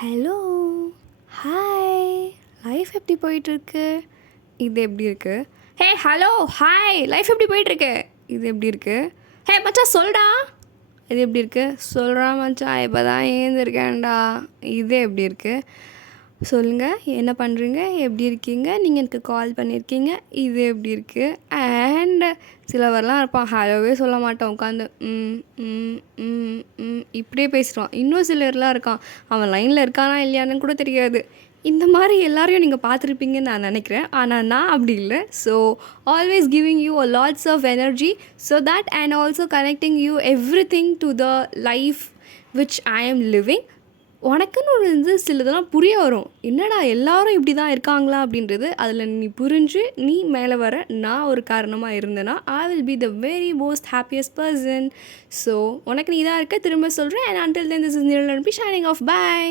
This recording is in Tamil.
ஹலோ! ஹாய்! லைஃப் எப்படி போயிட்டுருக்கு? இது எப்படி இருக்கு? ஹே! ஹலோ! ஹாய்! லைஃப் எப்படி போயிட்டுருக்கு? இது எப்படி இருக்கு? ஹே மச்சான் சொல்டா! இது எப்படி இருக்கு? சொல்றா மச்சான் இப்போ தான் ஏந்திருக்கேன்டா. இது எப்படி இருக்கு? சொல்லுங்கள், என்ன பண்ணுறீங்க? எப்படி இருக்கீங்க? நீங்கள் எனக்கு கால் பண்ணியிருக்கீங்க. இது எப்படி இருக்கு? அண்ட் சிலவர்லாம் இருப்பான், ஹலோவே சொல்ல மாட்டான், உட்காந்து இப்படியே பேசுகிறான். இன்னும் சிலர்லாம் இருக்கான், அவன் லைனில் இருக்கானா இல்லையான்னு கூட தெரியாது. இந்த மாதிரி எல்லாரையும் நீங்கள் பார்த்துருப்பீங்கன்னு நான் நினைக்கிறேன். ஆனால் நான் அப்படி இல்லை. So always giving you a lots of energy so that and also connecting you everything to the life which I am living. உனக்குன்னு ஒரு சிலதெல்லாம் புரிய வரும், என்னடா எல்லாரும் இப்படி தான் இருக்காங்களா அப்படின்றது. அதில் நீ புரிஞ்சு நீ மேலே வர நான் ஒரு காரணமாக இருந்தேன்னா I will be the very most happiest person. So உனக்கு நீ தான் இருக்க, திரும்ப சொல்கிறேன். And until then this is நிரல் அனுப்பி ஷைனிங் ஆஃப். பை.